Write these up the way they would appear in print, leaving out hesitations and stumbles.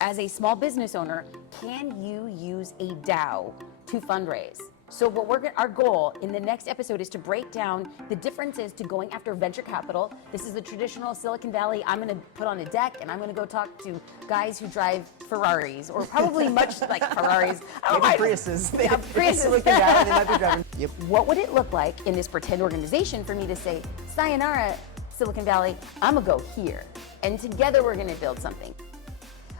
as a small business owner, can you use a DAO to fundraise? So our goal in the next episode is to break down the differences to going after venture capital. This is the traditional Silicon Valley. I'm going to put on a deck and I'm going to go talk to guys who drive Ferraris, or probably much like Ferraris. Maybe Priuses. Yeah, Priuses. Silicon Valley, they might be driving. Yep. What would it look like in this pretend organization for me to say, sayonara, Silicon Valley, I'm going to go here. And together we're going to build something.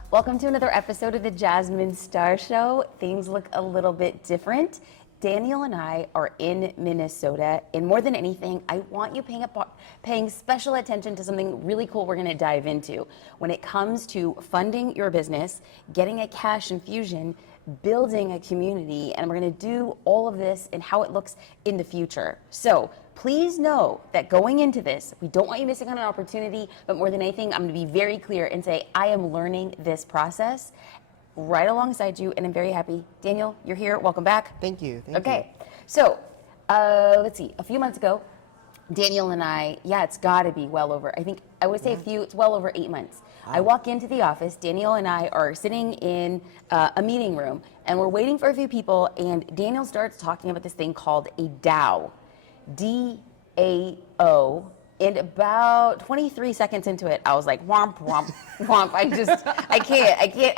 Welcome to another episode of the Jasmine Star Show. Things look a little bit different. Daniel and I are in Minnesota, and more than anything, I want you paying special attention to something really cool we're gonna dive into. When it comes to funding your business, getting a cash infusion, building a community, and we're gonna do all of this and how it looks in the future. So please know that going into this, we don't want you missing on an opportunity, but more than anything, I'm gonna be very clear and say, I am learning this process right alongside you, and I'm very happy. Daniel, you're here. Welcome back. Thank you. Okay. So, let's see. A few months ago, Daniel and I, it's got to be well over, it's well over 8 months. Wow. I walk into the office. Daniel and I are sitting in a meeting room, and we're waiting for a few people, and Daniel starts talking about this thing called a DAO. DAO. And about 23 seconds into it, I was like, womp, womp, womp. I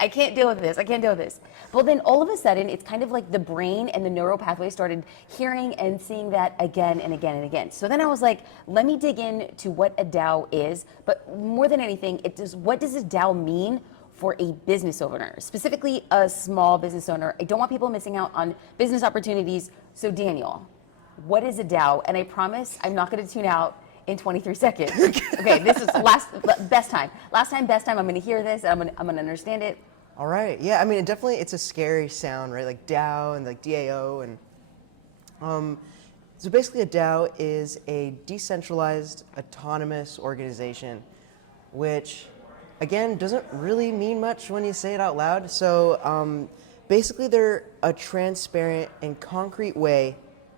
can't deal with this. I can't deal with this. But then all of a sudden, it's kind of like the brain and the neural pathway started hearing and seeing that again and again and again. So then I was like, let me dig into what a DAO is. But more than anything, what does this DAO mean for a business owner, specifically a small business owner? I don't want people missing out on business opportunities. So Daniel, what is a DAO? And I promise I'm not going to tune out in 23 seconds. Okay, this is best time. Last time, best time. I'm going to hear this. I'm going to understand it. All right. Yeah. I mean, it's a scary sound, right? Like DAO and like DAO, and so basically, a DAO is a decentralized autonomous organization, which again doesn't really mean much when you say it out loud. So basically, they're a transparent and concrete way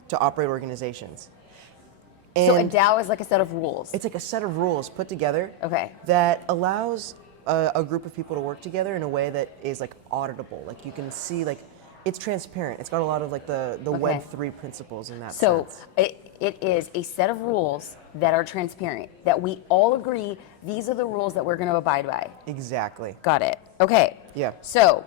to operate organizations. And so a DAO is like a set of rules. It's like a set of rules put together, okay, that allows a group of people to work together in a way that is like auditable. Like you can see, like it's transparent. It's got a lot of like the okay. Web3 principles in that so sense. It is a set of rules that are transparent, that we all agree these are the rules that we're going to abide by. Exactly. Got it. Okay. Yeah. So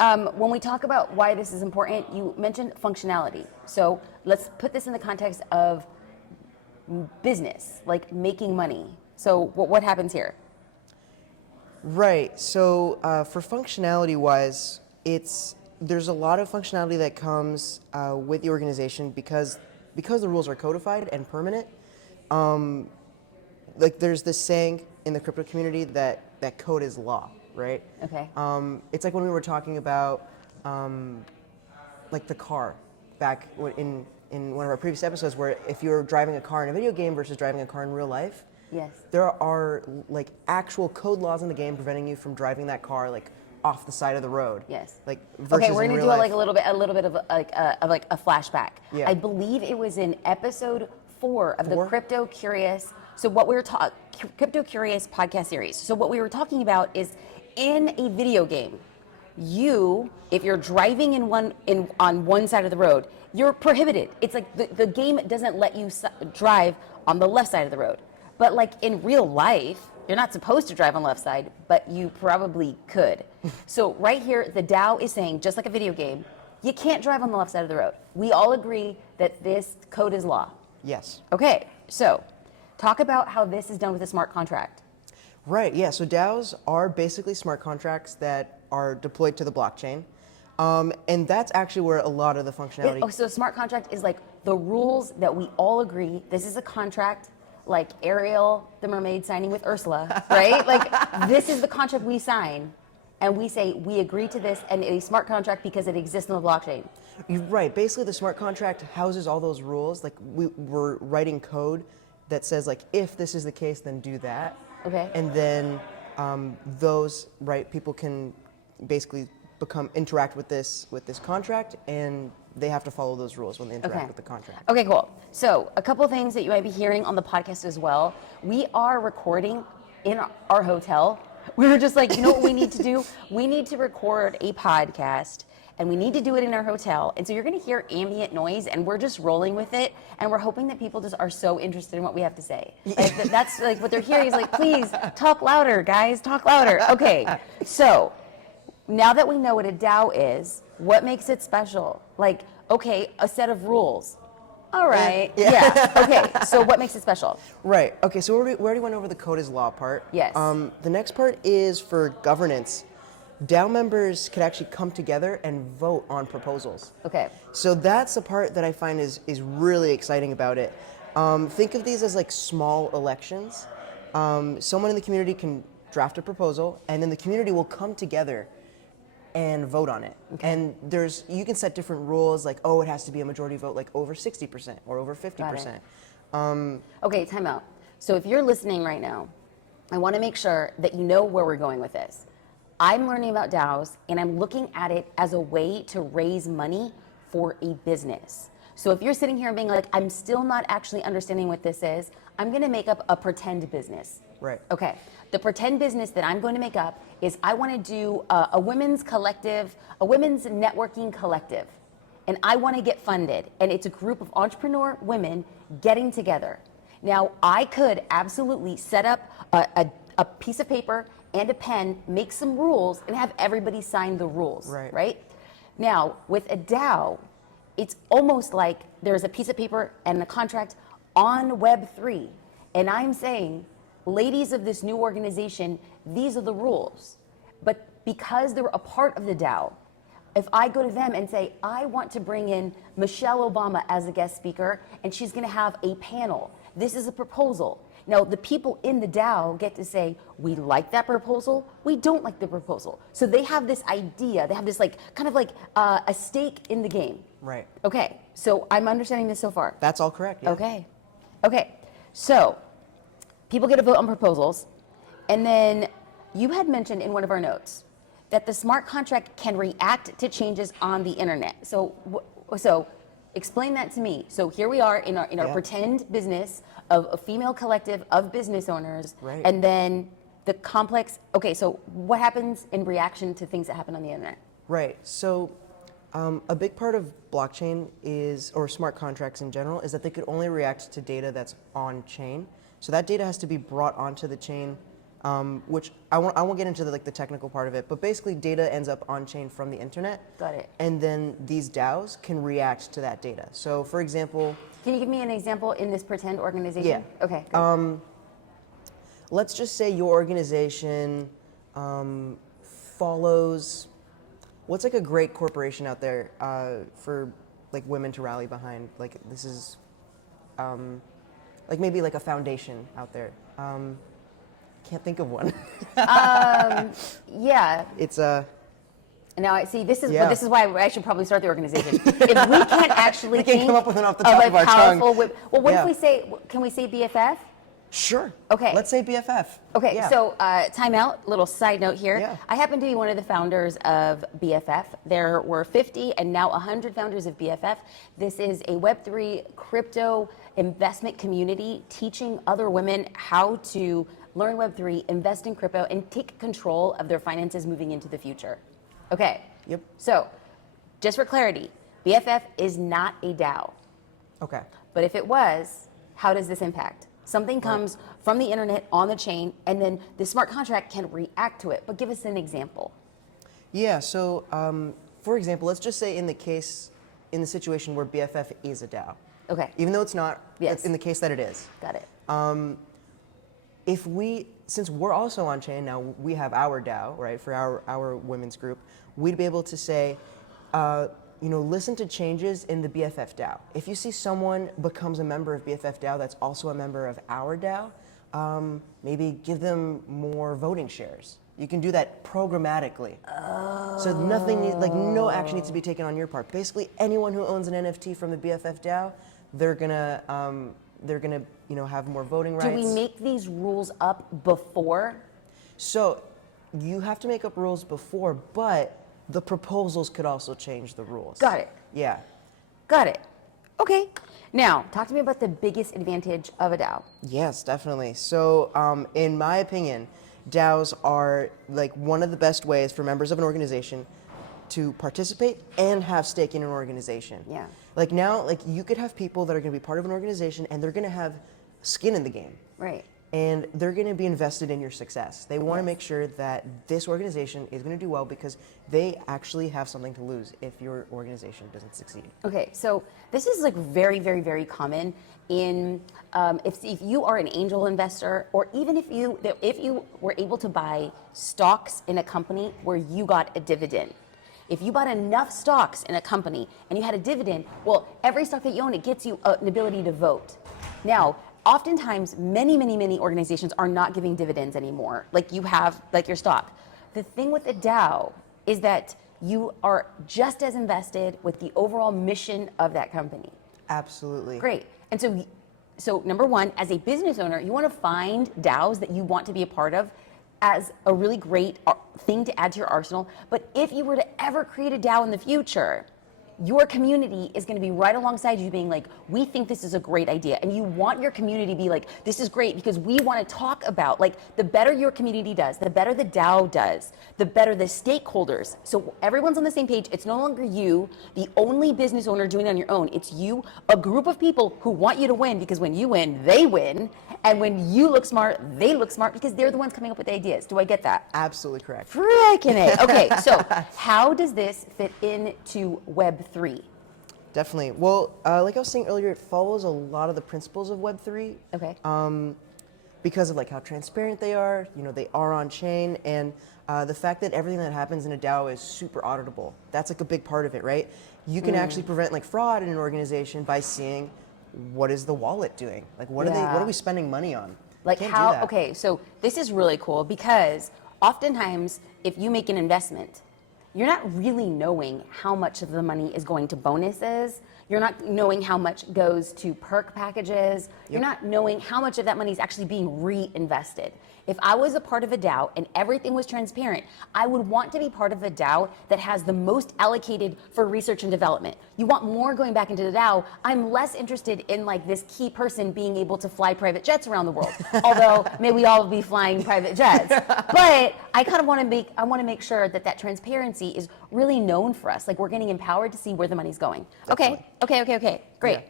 when we talk about why this is important, you mentioned functionality. So let's put this in the context of business, like making money. So what happens here? Right. So for functionality wise, there's a lot of functionality that comes with the organization because the rules are codified and permanent. Like there's this saying in the crypto community that code is law, right? Okay. It's like when we were talking about like the car back in one of our previous episodes, where if you're driving a car in a video game versus driving a car in real life, yes, there are like actual code laws in the game preventing you from driving that car like off the side of the road. Yes. Like okay, we're gonna do life. like a little bit of a flashback. Yeah. I believe it was in episode 4 of the Crypto Curious. So what we were Crypto Curious podcast series. So what we were talking about is in a video game, if you're driving on one side of the road, you're prohibited. It's like the game doesn't let you drive on the left side of the road. But like in real life, you're not supposed to drive on the left side, but you probably could. So right here, the DAO is saying, just like a video game, you can't drive on the left side of the road. We all agree that this code is law. Yes. Okay, so talk about how this is done with a smart contract. Right, yeah, so DAOs are basically smart contracts that are deployed to the blockchain. And that's actually where a lot of the functionality... So smart contract is like the rules that we all agree, this is a contract, like Ariel, the mermaid signing with Ursula, right? Like this is the contract we sign, and we say we agree to this, and it's a smart contract because it exists on the blockchain. You're right, basically the smart contract houses all those rules. Like we're writing code that says like, if this is the case, then do that. Okay. And then people can basically interact with this contract, and they have to follow those rules when they interact with the contract. Okay, cool. So a couple things that you might be hearing on the podcast as well. We are recording in our hotel We were just like, you know what we need to do? We need to record a podcast, and we need to do it in our hotel. And so you're going to hear ambient noise, and we're just rolling with it, and we're hoping that people just are so interested in what we have to say. Like, that's like what they're hearing is like, please talk louder, guys, talk louder. Okay, so now that we know what a DAO is, what makes it special? Like, okay, a set of rules. All right. Yeah. Okay. So what makes it special? Right. Okay. So we already went over the code is law part. Yes. The next part is for governance. DAO members could actually come together and vote on proposals. Okay. So that's the part that I find is really exciting about it. Think of these as like small elections. Someone in the community can draft a proposal, and then the community will come together and vote on it. Okay. And you can set different rules, like, oh, it has to be a majority vote, like over 60% or over 50%. Okay, time out. So if you're listening right now, I want to make sure that you know where we're going with this. I'm learning about DAOs, and I'm looking at it as a way to raise money for a business. So if you're sitting here and being like, I'm still not actually understanding what this is, I'm going to make up a pretend business. Right. Okay. The pretend business that I'm going to make up is I want to do a women's collective, a women's networking collective. And I want to get funded. And it's a group of entrepreneur women getting together. Now, I could absolutely set up a piece of paper and a pen, make some rules, and have everybody sign the rules. Right? Now, with a DAO, it's almost like there's a piece of paper and a contract on Web3. And I'm saying, ladies of this new organization, these are the rules. But because they're a part of the DAO, if I go to them and say, I want to bring in Michelle Obama as a guest speaker, and she's going to have a panel. This is a proposal. Now, the people in the DAO get to say, we like that proposal, we don't like the proposal. So they have this idea, they have this like, kind of like a stake in the game. Right. Okay, so I'm understanding this so far. That's all correct, yeah. Okay, so people get to vote on proposals, and then you had mentioned in one of our notes that the smart contract can react to changes on the internet. So explain that to me. So here we are in our pretend business of a female collective of business owners, right. And then the complex, okay, so what happens in reaction to things that happen on the internet? Right, so a big part of blockchain or smart contracts in general, is that they could only react to data that's on chain. So that data has to be brought onto the chain, which I won't get into the technical part of it, but basically data ends up on chain from the internet. Got it. And then these DAOs can react to that data. So for example... Can you give me an example in this pretend organization? Yeah. Okay, good. Let's just say your organization follows... What's like a great corporation out there for like women to rally behind? Like this is... like maybe like a foundation out there. Can't think of one. Yeah. It's a... Now I see. This is why I should probably start the organization. If we can't actually we can't come up with an off the top of our tongue. Well, what if we say? Can we say BFF? Sure. Okay. Let's say BFF. Okay. Yeah. So time out. Little side note here. Yeah. I happen to be one of the founders of BFF. There were 50 and now 100 founders of BFF. This is a Web3 crypto investment community teaching other women how to learn Web3, invest in crypto, and take control of their finances moving into the future. Okay. Yep. So, just for clarity, BFF is not a DAO. Okay. But if it was, how does this impact? Something comes from the internet on the chain, and then the smart contract can react to it. But give us an example. Yeah. So, for example, let's just say in the situation where BFF is a DAO. Okay. Even though it's not. Yes. In the case that it is. Got it. Since we're also on chain now, we have our DAO, right, for our women's group, we'd be able to say, listen to changes in the BFF DAO. If you see someone becomes a member of BFF DAO that's also a member of our DAO, maybe give them more voting shares. You can do that programmatically. Oh. So no action needs to be taken on your part. Basically, anyone who owns an NFT from the BFF DAO, they're gonna have more voting rights. Do we make these rules up before? So you have to make up rules before, but the proposals could also change the rules. Got it. Yeah. Got it. Okay. Now, talk to me about the biggest advantage of a DAO. Yes, definitely. So in my opinion, DAOs are like one of the best ways for members of an organization to participate and have stake in an organization. Yeah. Like now, like you could have people that are going to be part of an organization and they're going to have skin in the game. Right. And they're going to be invested in your success. They want to make sure that this organization is going to do well because they actually have something to lose if your organization doesn't succeed. Okay, so this is like very, very, very common in if you are an angel investor, or even if you were able to buy stocks in a company where you got a dividend. If you bought enough stocks in a company and you had a dividend, well, every stock that you own, it gets you an ability to vote. Now, oftentimes, many, many, many organizations are not giving dividends anymore, like you have, like your stock. The thing with a DAO is that you are just as invested with the overall mission of that company. Absolutely. Great. And so number one, as a business owner, you want to find DAOs that you want to be a part of as a really great thing to add to your arsenal. But if you were to ever create a DAO in the future, your community is going to be right alongside you being like, we think this is a great idea. And you want your community to be like, this is great because we want to talk about, like, the better your community does, the better the DAO does, the better the stakeholders. So everyone's on the same page. It's no longer you, the only business owner doing it on your own. It's you, a group of people who want you to win because when you win, they win. And when you look smart, they look smart because they're the ones coming up with the ideas. Do I get that? Absolutely correct. Freaking A. Okay, so how does this fit into Web3? Definitely. Well, like I was saying earlier, it follows a lot of the principles of Web3. Okay. Because of like how transparent they are, you know, they are on chain, and the fact that everything that happens in a DAO is super auditable. That's like a big part of it, right? You can actually prevent like fraud in an organization by seeing what is the wallet doing? Like what are we spending money on? Like Can't how, do that. okay, so this is really cool because oftentimes if you make an investment, you're not really knowing how much of the money is going to bonuses. You're not knowing how much goes to perk packages. You're not knowing how much of that money is actually being reinvested. If I was a part of a DAO and everything was transparent, I would want to be part of a DAO that has the most allocated for research and development. You want more going back into the DAO. I'm less interested in like this key person being able to fly private jets around the world. Although may we all be flying private jets. But I kind of want to make sure that that transparency is really known for us. Like we're getting empowered to see where the money's going. Definitely. Okay. Great. Yeah.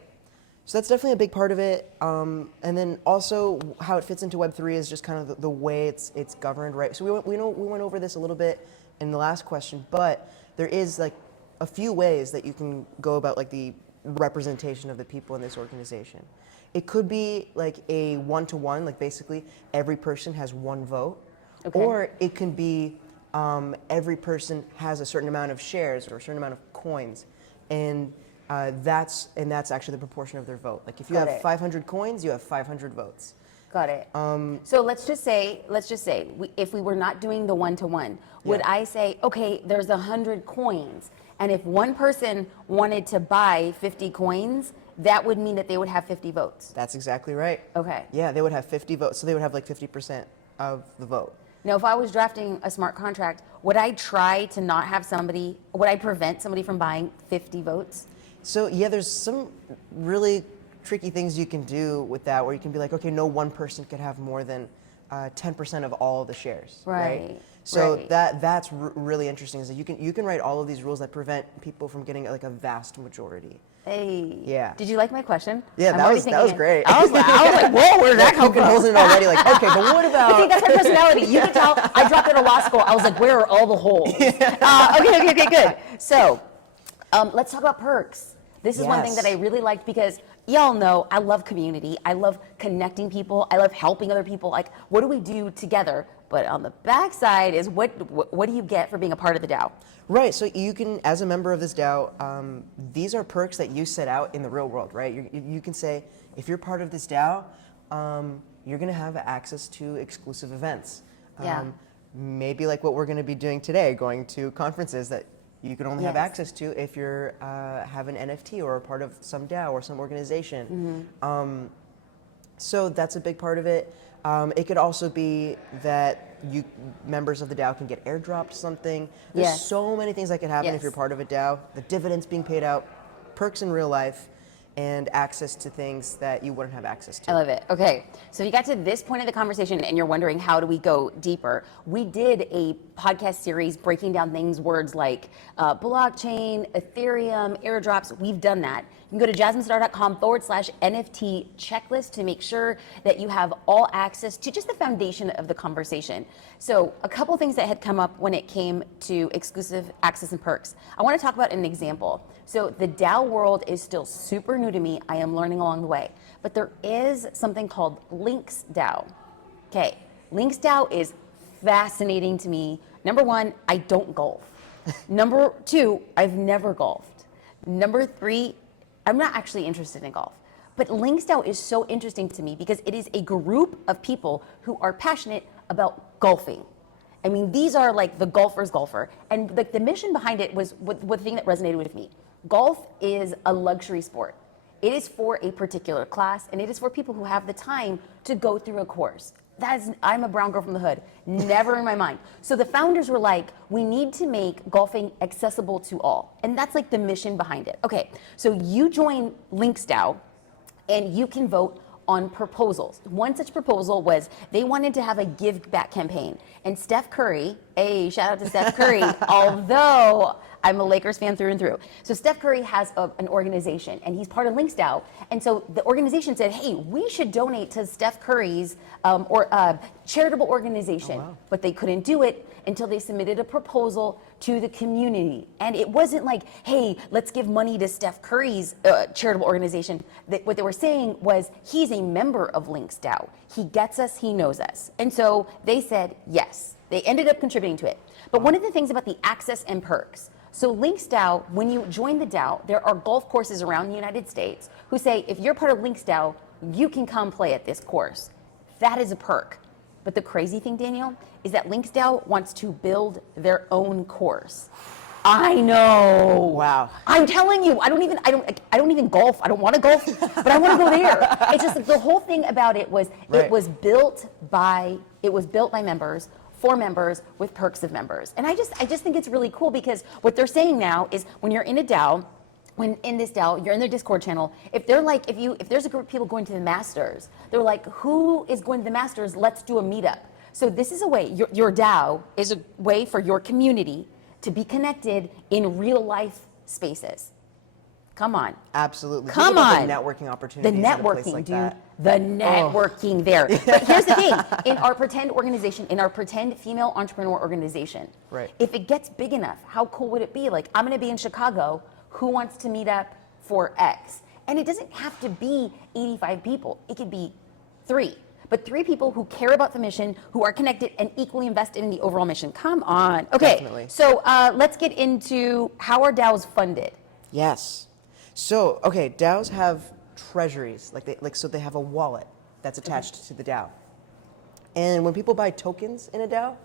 So that's definitely a big part of it. And then also how it fits into Web3 is just kind of the way it's governed, right? So we went over this a little bit in the last question, but there is like a few ways that you can go about like the representation of the people in this organization. It could be like a one-to-one, like basically every person has one vote, or it can be every person has a certain amount of shares or a certain amount of coins, and that's actually the proportion of their vote. Like if you have 500 coins, you have 500 votes. Got it. So let's just say, if we were not doing the one-to-one, would I say, okay, there's 100 coins, and if one person wanted to buy 50 coins, that would mean that they would have 50 votes? That's exactly right. Okay. Yeah, they would have 50 votes, so they would have like 50% of the vote. Now, if I was drafting a smart contract, would I try to not have would I prevent somebody from buying 50 votes? So yeah, there's some really tricky things you can do with that, where you can be like, okay, no one person could have more than 10% of all the shares, right? So that's really interesting, is that you can write all of these rules that prevent people from getting like a vast majority. Hey. Yeah. Did you like my question? Yeah, that was great. I was like, whoa, where did that come from? Holes in it already. Like, okay, but what about? But see, that's my personality. You can tell. I dropped out of law school. I was like, where are all the holes? Okay, good. So, let's talk about perks. This is one thing that I really liked because y'all know I love community. I love connecting people. I love helping other people. Like, what do we do together? But on the backside is what do you get for being a part of the DAO? Right, so you can, as a member of this DAO, these are perks that you set out in the real world, right? You can say, if you're part of this DAO, you're gonna have access to exclusive events. Maybe like what we're gonna be doing today, going to conferences that you can only have access to if you're have an NFT or a part of some DAO or some organization. So that's a big part of it. It could also be that members of the DAO can get airdropped something. There's so many things that could happen if you're part of a DAO. The dividends being paid out, perks in real life, and access to things that you wouldn't have access to. I love it. Okay, so if you got to this point of the conversation and you're wondering how do we go deeper, we did a podcast series breaking down things, words like blockchain, Ethereum, airdrops. We've done that. You can go to jasminestar.com/NFT checklist to make sure that you have all access to just the foundation of the conversation. So a couple things that had come up when it came to exclusive access and perks. I want to talk about an example. So the DAO world is still super new to me. I am learning along the way. But there is something called Links DAO. Okay, Links DAO is fascinating to me. Number one, I don't golf. Number two, I've never golfed. Number three, I'm not actually interested in golf. But Links DAO is so interesting to me because it is a group of people who are passionate about golfing. I mean, these are like the golfer's golfer. And like the mission behind it was what the thing that resonated with me. Golf is a luxury sport. It is for a particular class, and it is for people who have the time to go through a course. I'm a brown girl from the hood, never in my mind. So the founders were like, we need to make golfing accessible to all. And that's like the mission behind it. Okay, so you join Links DAO, and you can vote on proposals. One such proposal was they wanted to have a give back campaign. And Steph Curry, hey, shout out to Steph Curry, although I'm a Lakers fan through and through. So Steph Curry has an organization and he's part of Links DAO. And so the organization said, hey, we should donate to Steph Curry's charitable organization. Oh, wow. But they couldn't do it until they submitted a proposal to the community. And it wasn't like, hey, let's give money to Steph Curry's charitable organization. What they were saying was, he's a member of Links DAO. He gets us, he knows us. And so they said yes. They ended up contributing to it. But one of the things about the access and perks, so Links DAO, when you join the DAO, there are golf courses around the United States who say, if you're part of Links DAO, you can come play at this course. That is a perk. But the crazy thing, Daniel, is that Links DAO wants to build their own course. I know. Wow. I'm telling you, I don't even golf. I don't want to golf, but I want to go there. It's just like the whole thing about it was Right. it was built by members for members with perks of members. And I just think it's really cool because what they're saying now is when you're in a DAO, when in this DAO, you're in their Discord channel, if they're like, if there's a group of people going to the Masters, they're like, who is going to the Masters? Let's do a meetup. So this is a way, your DAO is a way for your community to be connected in real life spaces. Come on. Absolutely. Come Think about on. The networking opportunities. The in a place networking, like dude. that. The networking there. But here's the thing. In our pretend organization, in our pretend female entrepreneur organization, Right. if it gets big enough, how cool would it be? Like, I'm going to be in Chicago. Who wants to meet up for X? And it doesn't have to be 85 people. It could be 3. But 3 people who care about the mission, who are connected and equally invested in the overall mission. Come on. Okay. Definitely. So let's get into how are DAOs funded. Yes. So, okay, DAOs have treasuries, so they have a wallet that's attached to the DAO. And when people buy tokens in a DAO,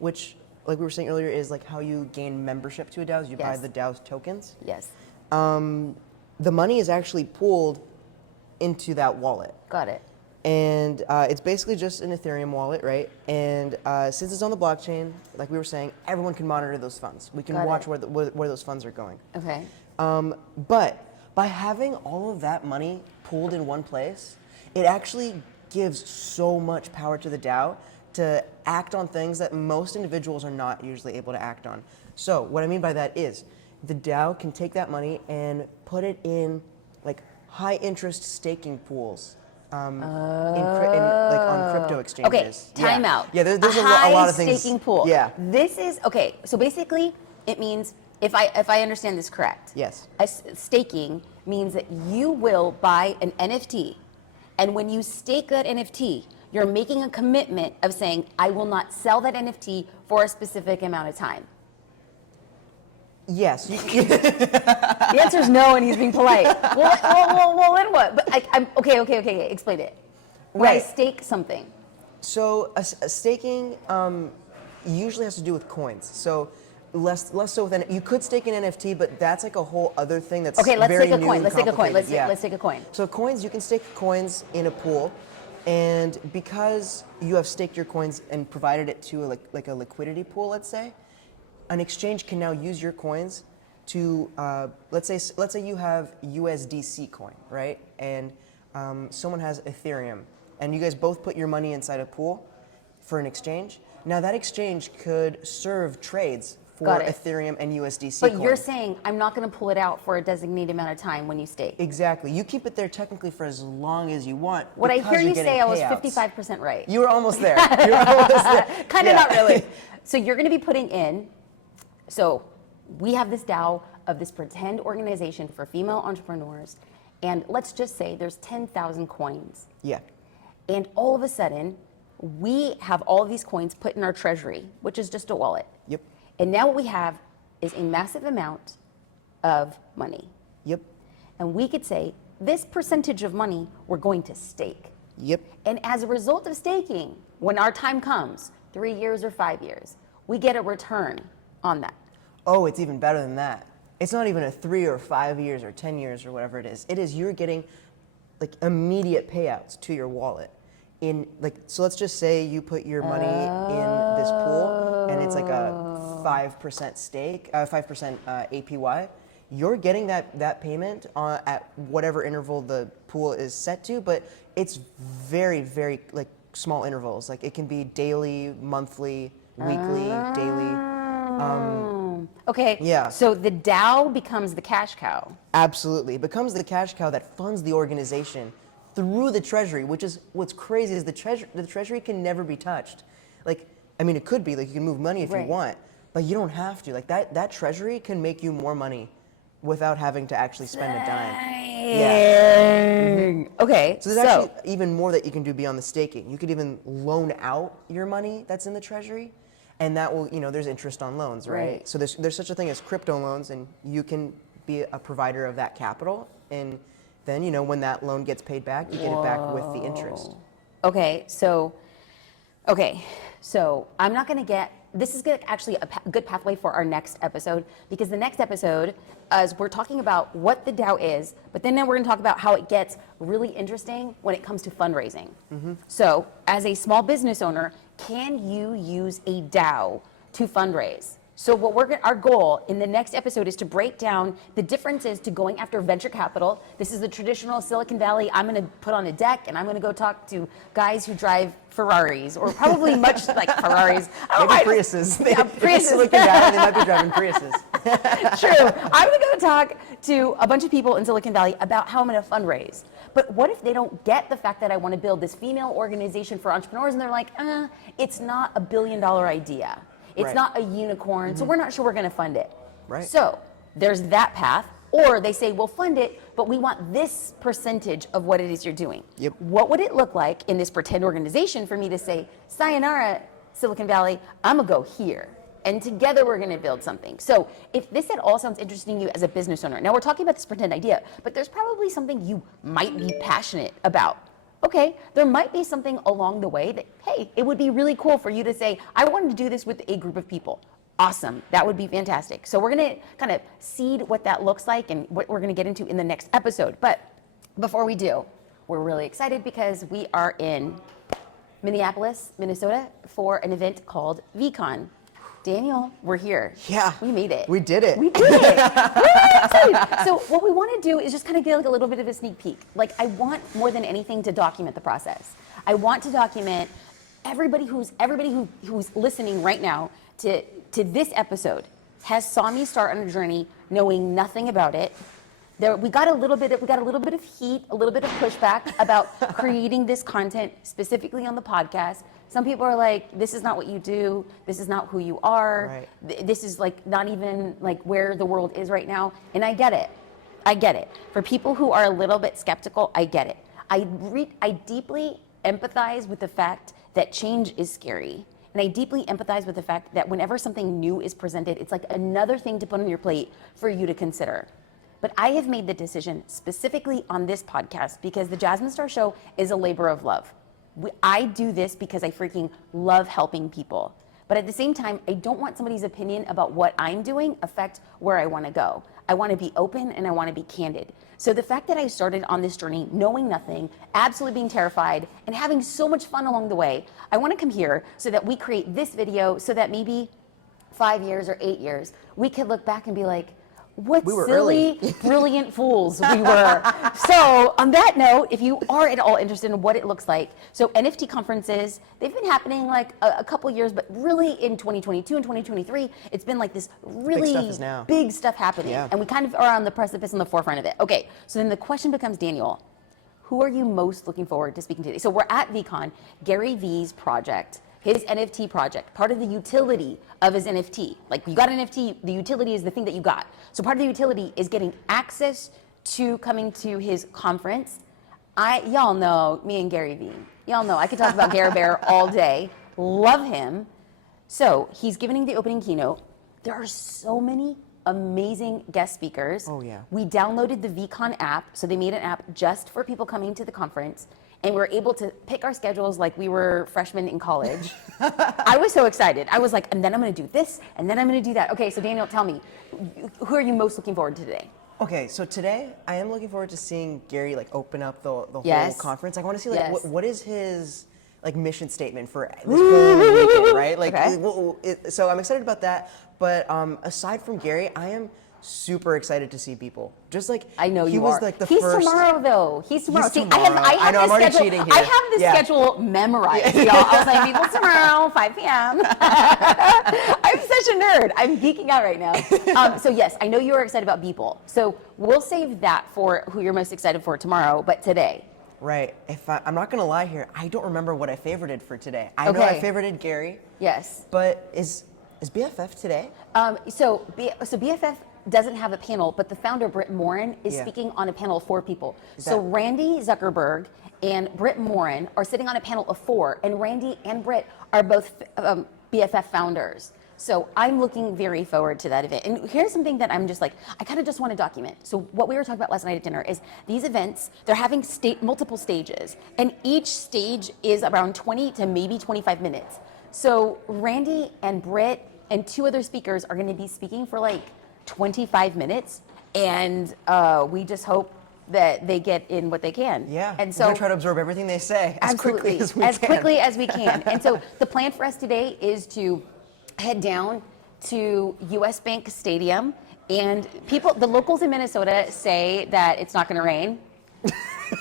which, like we were saying earlier, is like how you gain membership to a DAO, is you buy Yes. the DAO's tokens. Yes. The money is actually pooled into that wallet. Got it. And it's basically just an Ethereum wallet, right? And since it's on the blockchain, like we were saying, everyone can monitor those funds. We can Got watch it. where those funds are going. Okay. But by having all of that money pooled in one place, it actually gives so much power to the DAO to act on things that most individuals are not usually able to act on. So what I mean by that is the DAO can take that money and put it in like high interest staking pools. On crypto exchanges. Okay, time out. Yeah, there's a high lot of things. staking pool. Yeah. This is, okay, so basically it means, if I understand this correct. Yes. Staking means that you will buy an NFT, and when you stake that NFT, you're making a commitment of saying, I will not sell that NFT for a specific amount of time. Yes. The answer is no, and he's being polite. Well, then what? But I'm okay. Explain it. When I Right. stake something. So a staking usually has to do with coins. So less so with you could stake an NFT, but that's like a whole other thing that's Okay, let's very take a new coin. and Let's take a coin. complicated. Let's take a coin. So coins, you can stake coins in a pool, and because you have staked your coins and provided it to like a liquidity pool, let's say, an exchange can now use your coins to, let's say you have USDC coin, right? And someone has Ethereum, and you guys both put your money inside a pool for an exchange. Now that exchange could serve trades for Ethereum and USDC But coin. you're saying I'm not going to pull it out for a designated amount of time when you stake. Exactly. You keep it there technically for as long as you want. What I hear you say, I was payouts. 55% right. You were almost there. You were almost there. Kind of, not really. So you're going to be putting in, so we have this DAO of this pretend organization for female entrepreneurs, and let's just say there's 10,000 coins. Yeah. And all of a sudden, we have all of these coins put in our treasury, which is just a wallet. Yep. And now what we have is a massive amount of money. Yep. And we could say, this percentage of money we're going to stake. Yep. And as a result of staking, when our time comes, 3 years or 5 years, we get a return on that. Oh, it's even better than that. It's not even a 3 or 5 years or 10 years or whatever it is. It is you're getting like immediate payouts to your wallet. So let's just say you put your money in this pool and it's like a 5% stake, 5% APY. You're getting that payment at whatever interval the pool is set to, but it's very, very like small intervals. Like it can be daily, monthly, weekly, daily. Okay, Yeah. So the DAO becomes the cash cow. Absolutely. It becomes the cash cow that funds the organization through the treasury, which is what's crazy is the treasury can never be touched. Like, I mean, it could be, like you can move money if you want, but you don't have to. Like that treasury can make you more money without having to actually spend a dime. Yeah. Okay, So there's actually even more that you can do beyond the staking. You could even loan out your money that's in the treasury, and that will, there's interest on loans, right? So there's such a thing as crypto loans, and you can be a provider of that capital, and then, when that loan gets paid back, you get it back with the interest. Okay, so I'm not going to this is actually a good pathway for our next episode, because the next episode, as we're talking about what the DAO is, but then we're going to talk about how it gets really interesting when it comes to fundraising. So as a small business owner, can you use a DAO to fundraise? So our goal in the next episode is to break down the differences to going after venture capital. This is the traditional Silicon Valley. I'm going to put on a deck and I'm going to go talk to guys who drive Ferraris, or probably much like Ferraris. Maybe Priuses. Priuses. Silicon Valley, they might be driving Priuses. True. I'm going to go talk to a bunch of people in Silicon Valley about how I'm going to fundraise. But what if they don't get the fact that I want to build this female organization for entrepreneurs, and they're like, it's not $1 billion idea. It's not a unicorn, so we're not sure we're going to fund it. Right. So there's that path. Or they say, we'll fund it, but we want this percentage of what it is you're doing. Yep. What would it look like in this pretend organization for me to say, sayonara, Silicon Valley, I'm going to go here. And together we're going to build something. So if this at all sounds interesting to you as a business owner, now we're talking about this pretend idea, but there's probably something you might be passionate about. Okay, there might be something along the way that, hey, it would be really cool for you to say, I wanted to do this with a group of people. Awesome, that would be fantastic. So we're gonna kind of seed what that looks like and what we're gonna get into in the next episode. But before we do, we're really excited because we are in Minneapolis, Minnesota for an event called VeeCon. Daniel, we're here. Yeah. We made it. We did it. We did it. We're excited. So what we want to do is just kind of get like a little bit of a sneak peek. Like I want more than anything to document the process. I want to document everybody who's listening right now to this episode has saw me start on a journey knowing nothing about it. We got a little bit of heat, a little bit of pushback about creating this content specifically on the podcast. Some people are like, this is not what you do. This is not who you are. Right. This is like not even like where the world is right now. And I get it. I get it. For people who are a little bit skeptical, I get it. I deeply empathize with the fact that change is scary. And I deeply empathize with the fact that whenever something new is presented, it's like another thing to put on your plate for you to consider. But I have made the decision specifically on this podcast because the Jasmine Star Show is a labor of love. I do this because I freaking love helping people. But at the same time, I don't want somebody's opinion about what I'm doing affect where I want to go. I want to be open and I want to be candid. So the fact that I started on this journey knowing nothing, absolutely being terrified, and having so much fun along the way, I want to come here so that we create this video so that maybe 5 years or 8 years, we could look back and be like, What We were silly, brilliant fools we were. So on that note, if you are at all interested in what it looks like, so NFT conferences, they've been happening like a couple years, but really in 2022 and 2023, it's been like this really big stuff happening. Yeah. And we kind of are on the precipice, on the forefront of it. Okay, so then the question becomes, Daniel, who are you most looking forward to speaking to today? So we're at VeeCon, Gary V's project, his NFT project, part of the utility of his NFT. Like you got an NFT, the utility is the thing that you got. So part of the utility is getting access to coming to his conference. Y'all know me and Gary V. Y'all know I could talk about Gary Bear all day. Love him. So he's giving the opening keynote. There are so many amazing guest speakers. Oh yeah. We downloaded the VeeCon app, so they made an app just for people coming to the conference. And we're able to pick our schedules like we were freshmen in college. I was so excited. I was like, and then I'm gonna do this, and then I'm gonna do that. Okay, so Daniel, tell me, who are you most looking forward to today? Okay, so today I am looking forward to seeing Gary like open up the whole conference. I want to see like what is his like mission statement for this whole weekend, right? Like, so I'm excited about that. But aside from Gary, I am super excited to see people. Just like I know he you was are. like the He's first. tomorrow though. He's tomorrow. He's See, tomorrow. I have know, I'm the already schedule. cheating here. I have the schedule memorized, y'all. I was like, people tomorrow, 5 p.m. I'm such a nerd. I'm geeking out right now. So yes, I know you are excited about Beeple. So we'll save that for who you're most excited for tomorrow. But today. Right. I'm not gonna lie here. I don't remember what I favorited for today. I know I favorited Gary. Yes. But is BFF today? So BFF doesn't have a panel, but the founder, Britt Morin, is speaking on a panel of 4 people. So Randy Zuckerberg and Britt Morin are sitting on a panel of 4, and Randy and Britt are both BFF founders. So I'm looking very forward to that event. And here's something that I'm just like, I kind of just want to document. So what we were talking about last night at dinner is these events, they're having multiple stages, and each stage is around 20 to maybe 25 minutes. So Randy and Britt and 2 other speakers are going to be speaking for like 25 minutes, and we just hope that they get in what they can. Yeah, and so we're going to try to absorb everything they say as quickly as we can. As quickly as we can. And so the plan for us today is to head down to US Bank Stadium, and the locals in Minnesota say that it's not going to rain.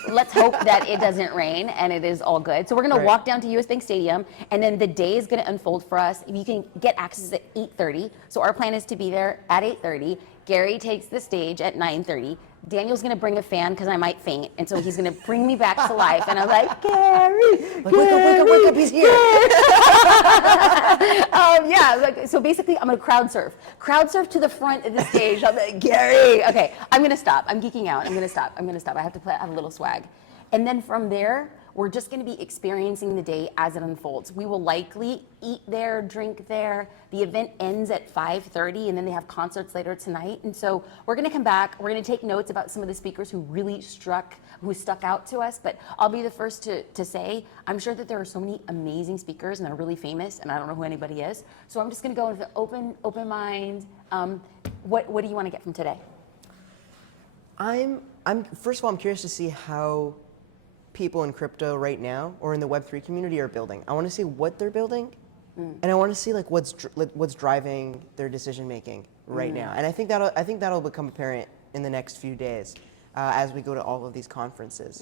Let's hope that it doesn't rain and it is all good. So we're going to walk down to US Bank Stadium, and then the day is going to unfold for us. You can get access at 8:30. So our plan is to be there at 8:30. Gary takes the stage at 9:30. Daniel's going to bring a fan because I might faint, and so he's going to bring me back to life. And I'm like, Gary, like, wake up, he's here. So basically, I'm going to crowd surf to the front of the stage. I'm like, Gary. Okay, I'm going to stop. I'm geeking out. I'm going to stop. I have to have a little swag. And then from there, we're just going to be experiencing the day as it unfolds. We will likely eat there, drink there. The event ends at 5:30, and then they have concerts later tonight. And so we're going to come back. We're going to take notes about some of the speakers who really stuck out to us. But I'll be the first to say, I'm sure that there are so many amazing speakers, and they're really famous, and I don't know who anybody is. So I'm just going to go with an open mind. What do you want to get from today? First of all, I'm curious to see how people in crypto right now or in the Web3 community are building. I want to see what they're building, and I want to see like what's driving their decision making right now. And I think that'll become apparent in the next few days as we go to all of these conferences.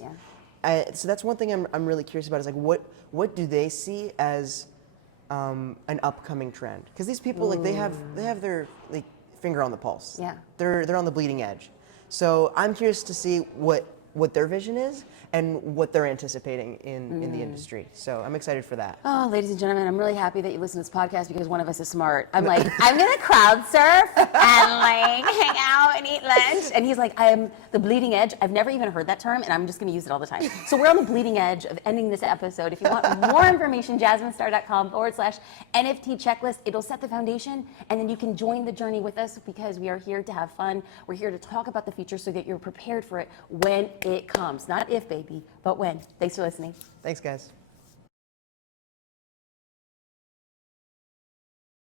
Yeah. So that's one thing I'm really curious about is like what do they see as an upcoming trend? Because these people like they have their like finger on the pulse. Yeah. They're on the bleeding edge. So I'm curious to see what their vision is and what they're anticipating in the industry. So I'm excited for that. Oh, ladies and gentlemen, I'm really happy that you listen to this podcast because one of us is smart. I'm like, I'm going to crowd surf and like hang out and eat lunch. And he's like, I am the bleeding edge. I've never even heard that term, and I'm just going to use it all the time. So we're on the bleeding edge of ending this episode. If you want more information, jasminestar.com/NFT checklist. It'll set the foundation, and then you can join the journey with us because we are here to have fun. We're here to talk about the future so that you're prepared for it when it comes. Not if, baby, but when. Thanks for listening. Thanks, guys.